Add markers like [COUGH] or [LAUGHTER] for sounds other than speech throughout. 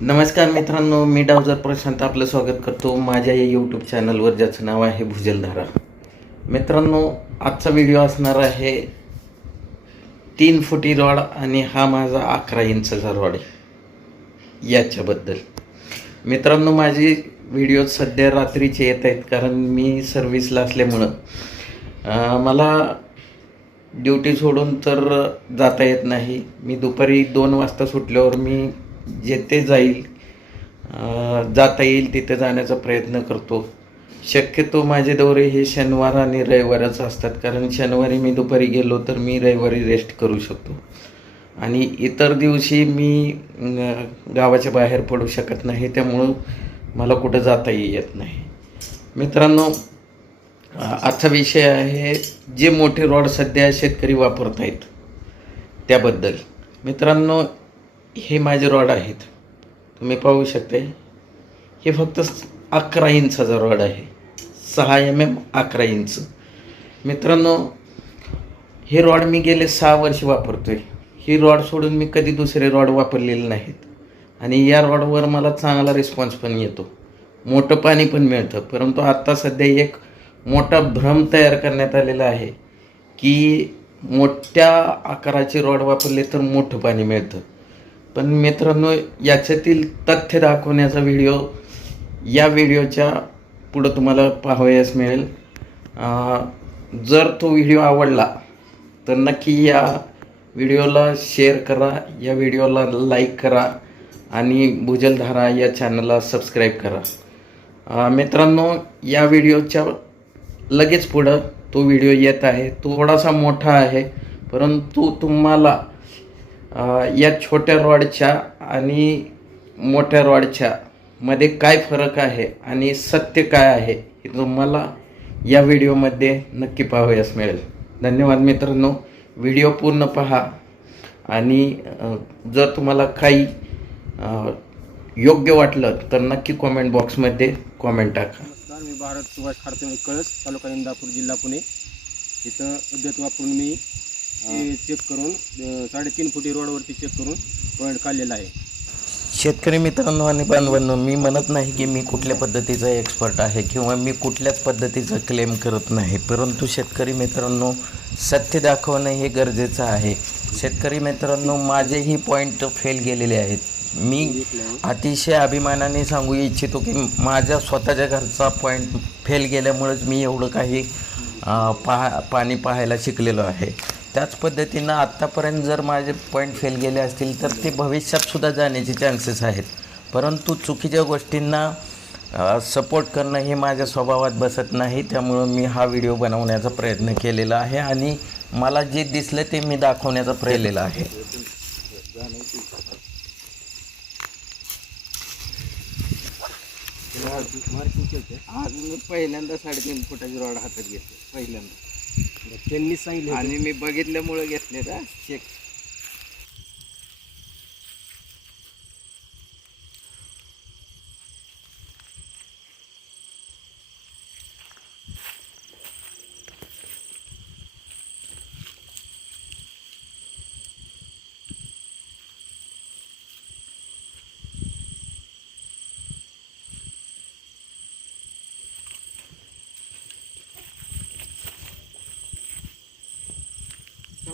नमस्कार मित्रांनो मी डावजर प्रशांत आपलं स्वागत करतो माझ्या या यूट्यूब चॅनलवर ज्याचं नाव आहे भुजलधारा मित्रांनो आजचा व्हिडिओ असणार आहे तीन फुटी रॉड आणि हा माझा अकरा इंचचा रॉड आहे. याच्याबद्दल. मित्रांनो माझे व्हिडिओ सध्या रात्रीचे येत आहेत कारण मी सर्व्हिसला असल्यामुळं मला ड्युटी सोडून तर जाता येत नाही. मी दुपारी दोन वाजता सुटल्यावर मी जेथे जाईल जाता येईल तिथे जाण्याचा प्रयत्न करतो. शक्यतो माझे दौरे हे शनिवार आणि रविवारच असतात. कारण शनिवारी मी दुपारी गेलो तर मी रविवारी रेस्ट करू शकतो. आणि इतर दिवशी मी गावाच्या बाहेर पडू शकत नाही. त्यामुळं मला कुठं जाताही येत नाही. मित्रांनो आजचा विषय आहे जे मोठे रॉड सध्या शेतकरी वापरत आहेत त्याबद्दल. मित्रांनो हे माझे रॉड आहेत. तुम्ही पाहू शकता हे फक्त अकरा इंचाचा रॉड आहे. सहा एम एम अकरा इंच. मित्रांनो हे रॉड मी गेले सहा वर्ष वापरतो आहे ही रॉड सोडून मी कधी दुसरे रॉड वापरलेले नाहीत. आणि या रॉडवर मला चांगला रिस्पॉन्स पण येतो. मोठं पाणी पण मिळतं. परंतु आत्ता सध्या एक मोठा भ्रम तयार करण्यात आलेला आहे की मोठ्या आकाराचे रॉड वापरले तर मोठं पाणी मिळतं. पण मित्रांनो याच्यातील तथ्य दाखवण्याचा व्हिडिओ या व्हिडिओच्या पुढं तुम्हाला पाहावयास मिळेल. जर तो व्हिडिओ आवडला तर नक्की या व्हिडिओला शेअर करा या व्हिडिओला लाईक करा आणि भुजलधारा या चॅनलला सबस्क्राईब करा. मित्रांनो या व्हिडिओच्या लगेच पुढं तो व्हिडिओ येत आहे. तो थोडासा मोठा आहे परंतु तुम्हाला या छोट्या रॉडच्या आणि मोठ्या रॉडच्या मध्ये काय फरक आहे आणि सत्य काय आहे हे तुम्हाला या व्हिडिओमध्ये नक्की पाहावयास मिळेल. धन्यवाद मित्रांनो. व्हिडिओ पूर्ण पहा आणि जर तुम्हाला काही योग्य वाटलं तर नक्की कॉमेंट बॉक्समध्ये कॉमेंट टाका. नमस्कार मी भारत सुभाष खाडते कळस तालुका इंदापूर जिल्हा पुणे. इथं विद्युत वापरून मी ते चेक करून साडेतीन फुटी रोडवरती चेक करून पॉईंट काढलेला आहे. शेतकरी मित्रांनो आणि बांधवांनो मी म्हणत नाही की मी कुठल्या पद्धतीचा एक्सपर्ट आहे किंवा मी कुठल्याच पद्धतीचा क्लेम करत नाही परंतु शेतकरी मित्रांनो सत्य दाखवणं हे गरजेचं आहे. शेतकरी मित्रांनो माझेही पॉईंट फेल गेलेले आहेत. मी अतिशय अभिमानाने सांगू इच्छितो की माझ्या स्वतःच्या घरचा पॉईंट फेल गेल्यामुळेच मी एवढं काही अं, पहा पाणी पाहायला शिकलेलो आहे. त्याच पद्धतीनं आत्तापर्यंत जर माझे पॉईंट फेल गेले असतील तर ते भविष्यात सुद्धा जाण्याचे चान्सेस आहेत. परंतु चुकीच्या गोष्टींना सपोर्ट करणं हे माझ्या स्वभावात बसत नाही त्यामुळं मी हा व्हिडिओ बनवण्याचा प्रयत्न केलेला आहे आणि मला जे दिसलं ते मी दाखवण्याचा प्रयत्न आहे. आज मी पहिल्यांदा साडेतीन फुटाची रॉड हातात घेतली. पहिल्यांदा. त्यांनीच सांगितले. आणि मी बघितल्यामुळे घेतले ना चेक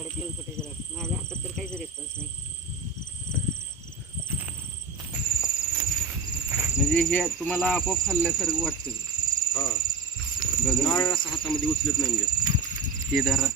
साडेतीन फुटाची रॉड माझ्या हातात तर काहीच रिस्पॉन्स नाही. म्हणजे हे तुम्हाला आपोआप खाल्ल्यासारखं वाटतं हा. नारळ असं हातामध्ये उचलत नाही म्हणजे. ते धरा.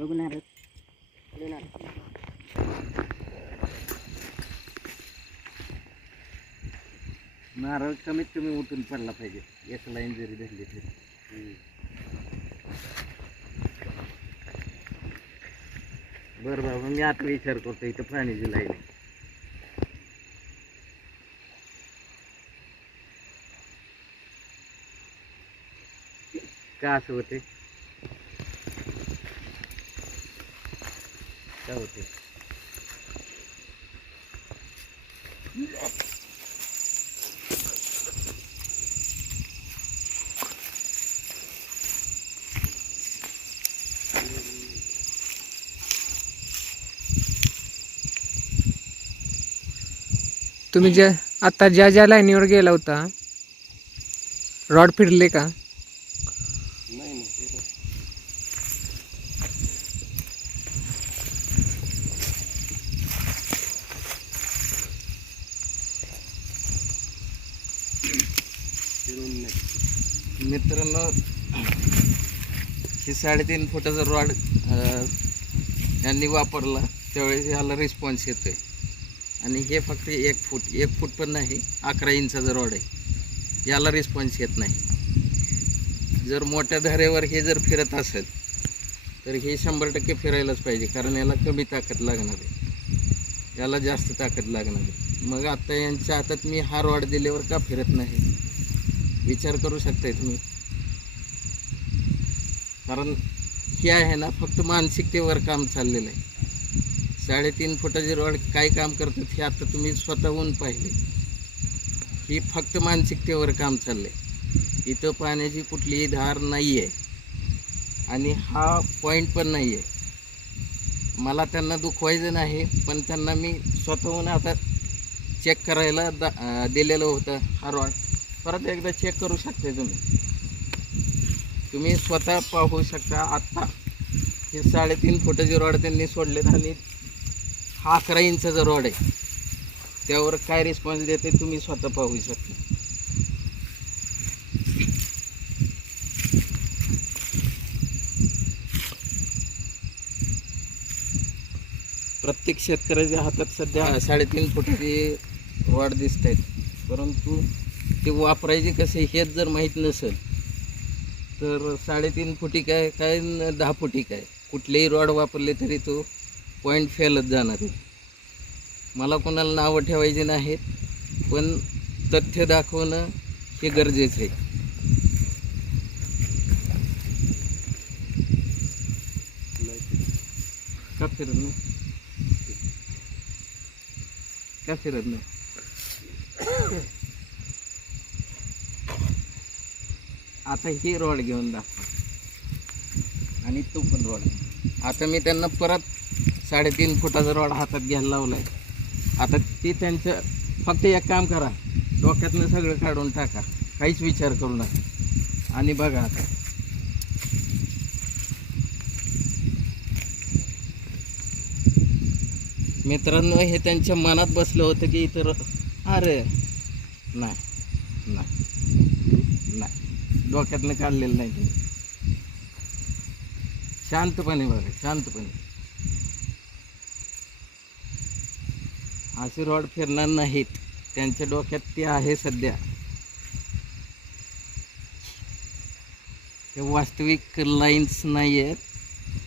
बघणार नारळ कमीत कमी उठून पडला पाहिजे. एक लाईन जरी धरली तरी. बरं बाबा मी आता विचार करतो इथं प्राणी लाईन आहे. का असं होते काय होते? तुम्ही ज्या आता ज्या ज्या लाईनीवर गेला होता रॉड फिरले का नाही नाही हे बघ. फिरून नाही मित्रांनो हे साडेतीन फुटाचा रॉड यांनी वापरला. त्यावेळेस ह्याला रिस्पॉन्स येतो आहे आणि हे फक्त एक फूट एक फूट पण नाही अकरा इंचाचा रॉड आहे. याला रिस्पॉन्स येत नाही. जर मोठ्या धारेवर हे जर फिरत असेल तर हे शंभर टक्के फिरायलाच पाहिजे कारण याला कमी ताकद लागणार आहे. याला जास्त ताकद लागणार आहे. मग आता यांच्या हातात मी हा रॉड दिल्यावर का फिरत नाही? विचार करू शकताय तुम्ही. कारण हे आहे ना फक्त मानसिकतेवर काम चाललेलं आहे. साडेतीन फुटाची रॉड काय काम करतात हे आता तुम्ही स्वतःहून पाहिले. ही फक्त मानसिकतेवर काम चाललंय. इथं पाण्याची कुठलीही धार नाही आहे आणि हा पॉईंट पण नाही आहे मला त्यांना दुखवायचं नाही पण त्यांना मी स्वतःहून आता चेक करायला दा दिलेलं होतं हा रॉड परत एकदा चेक करू शकते तुम्ही. तुम्ही स्वतः पाहू शकता आत्ता. हे साडेतीन फुटाचे रॉड त्यांनी सोडलेत आणि हा अकरा इंचाचा रॉड आहे त्यावर काय रिस्पॉन्स देते तुम्ही स्वतः पाहू शकता. प्रत्येक शेतकऱ्याच्या हातात सध्या साडेतीन फुटाची रॉड दिसत आहेत परंतु ते वापरायचे कसे हेच जर माहीत नसेल तर साडेतीन फुटी काय काय न दहा फुटी काय? कुठलेही रॉड वापरले तरी तो पॉईंट फेलच जाणार आहे. मला कोणाला नावं ठेवायची नाहीत पण तथ्य दाखवणं हे गरजेचं आहे. का फिरत नाही? का फिरत नाही? आता ही रॉड घेऊन दाखवा आणि तो पण रॉड आता मी त्यांना परत साडेतीन फुटाचा रॉड हातात घ्यायला लावलाय. आता ते त्यांचं फक्त एक काम करा. डोक्यातनं सगळं काढून टाका. काहीच विचार करू नका. आणि बघा आता. मित्रांनो हे त्यांच्या मनात बसलं होतं की इतर अरे नाही नाही. डोक्यातनं काढलेलं नाही ते. शांतपणे बघा शांतपणे. असे रॉड फिरणार नाहीत. त्यांच्या डोक्यात ते आहे सध्या. ते वास्तविक लाईन्स नाही आहेत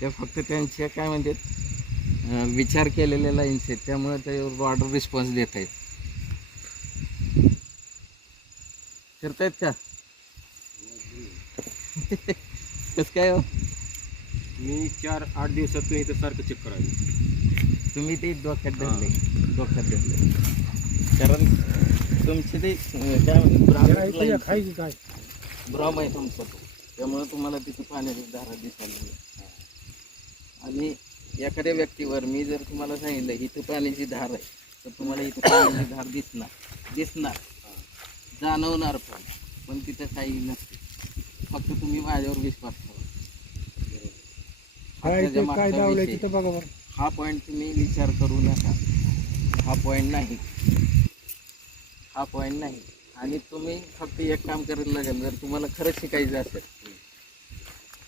त्या फक्त त्यांच्या काय म्हणतात विचार केलेले लाईन्स आहेत. त्यामुळे ते रॉड रिस्पॉन्स देत आहेत फिरतायत का? [LAUGHS] कसं काय हो? मी चार आठ दिवसातून इथं सारखं चेक करायचं. तुम्ही ते डोक्यात धरले. डोक्यात धरले. कारण तुमचे ते अं, काय म्हणतात काय? भ्रम आहे तुमचा तो. त्यामुळे तुम्हाला तिथे पाण्याची धारा दिसायला लागली. आणि एखाद्या व्यक्तीवर मी जर तुम्हाला सांगितलं इथं पाण्याची धार आहे तर तुम्हाला इथं पाण्याची धार दिसणार. दिसणार. जाणवणार पण. पण तिथं काही नसते. फक्त तुम्ही माझ्यावर विश्वास ठेवा. हा विषय. हा पॉईंट तुम्ही विचार करू नका. हा पॉईंट नाही. हा पॉईंट नाही. आणि तुम्ही फक्त एक काम करायला लागेल जर तुम्हाला खरंच शिकायचं असेल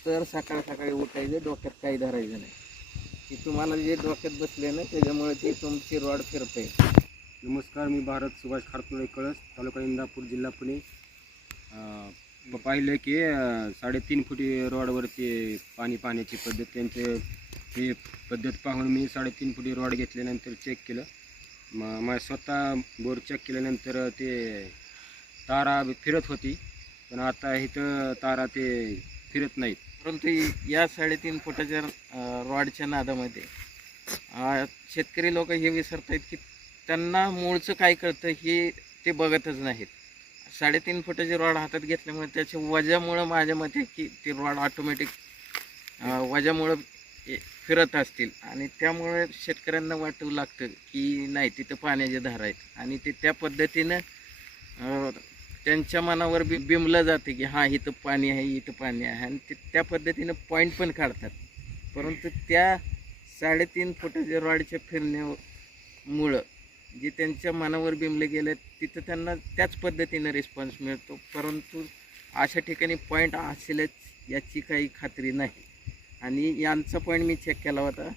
तर सकाळ सकाळी उठायचं डोक्यात काही धरायचं नाही. की तुम्हाला जे डोक्यात बसले ना त्याच्यामुळे ती तुमची रॉड फिरते नमस्कार मी भारत सुभाष खारतुळे कळस तालुका इंदापूर जिल्हा पुणे. अं, प- पाहिलं की अं, साडेतीन फुटी रॉडवरती पाणी पाण्याची पद्धत त्यांचे ही पद्धत पाहून मी साडेतीन फुटी रॉड घेतल्यानंतर चेक केलं. म मा स्वतः बोर चेक केल्यानंतर ते तारा फिरत होती पण आता इथं तारा ते फिरत नाहीत. परंतु या साडेतीन फुटाच्या अं, रॉडच्या नादामध्ये अं, शेतकरी लोक हे विसरत आहेत की त्यांना मूळचं काय कळतं हे ते बघतच नाहीत. साडेतीन फुटाची रॉड हातात घेतल्यामुळे त्याच्या वजामुळं माझ्या मते की ती रॉड ऑटोमॅटिक वजामुळं फिरत असतील. आणि त्यामुळे शेतकऱ्यांना वाटू लागतं की नाही तिथं पाण्याचे धार आहेत. आणि ते त्या पद्धतीनं त्यांच्या मनावर बी बिंबलं जाते की हां इथं पाणी आहे इथं पाणी आहे. आणि ते त्या पद्धतीनं पॉईंट पण काढतात. परंतु त्या साडेतीन फुटाच्या रॉडच्या फिरण्यामुळं जे त्यांच्या मनावर बिंबले गेले तिथं त्यांना त्याच पद्धतीनं रिस्पॉन्स मिळतो. परंतु अशा ठिकाणी पॉईंट असेलच याची काही खात्री नाही. आणि यांचा पॉईंट मी चेक केला होता.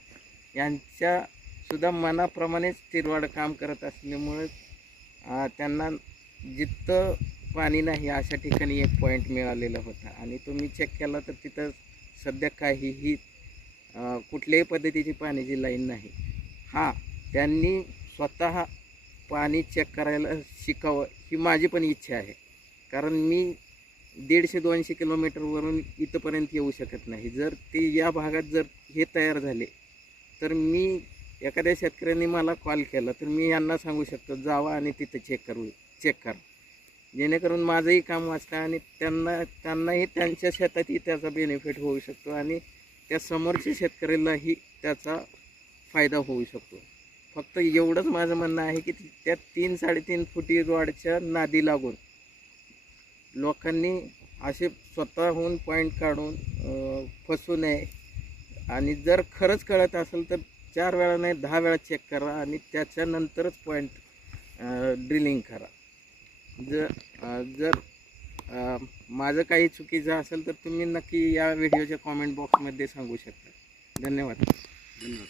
यांच्यासुद्धा मनाप्रमाणेच तिरवाड काम करत असल्यामुळे त्यांना जिथं पाणी नाही अशा ठिकाणी एक पॉईंट मिळालेला होता. आणि तो मी चेक केला तर तिथं सध्या काहीही कुठल्याही पद्धतीची पाण्याची लाईन नाही. हां त्यांनी स्वतः पाणी चेक करायला शिकावं ही माझी पण इच्छा आहे. कारण मी दीडशे दोनशे किलोमीटरवरून इथंपर्यंत येऊ शकत नाही. जर ते या भागात जर हे तयार झाले तर मी एखाद्या शेतकऱ्यांनी मला कॉल केला तर मी यांना सांगू शकतो जावा आणि तिथं चेक करू चेक करा. जेणेकरून माझंही काम वाचतं आणि त्यांना त्यांनाही त्यांच्या शेतातही त्याचा बेनिफिट होऊ शकतो आणि त्या समोरच्या शेतकऱ्यालाही त्याचा फायदा होऊ शकतो. फक्त एवढंच माझं म्हणणं आहे की त्या तीन साडेतीन फुटी रॉडच्या नादी लागून लोकांनी असे स्वतःहून पॉईंट काढून फसू नये. आणि जर खरंच कळत असेल तर चार वेळा नाही दहा वेळा चेक करा आणि त्याच्यानंतरच पॉईंट ड्रिलिंग करा. जर जर माझं काही चुकीचं असेल तर तुम्ही नक्की या व्हिडिओच्या कॉमेंट बॉक्समध्ये सांगू शकता. धन्यवाद. धन्यवाद.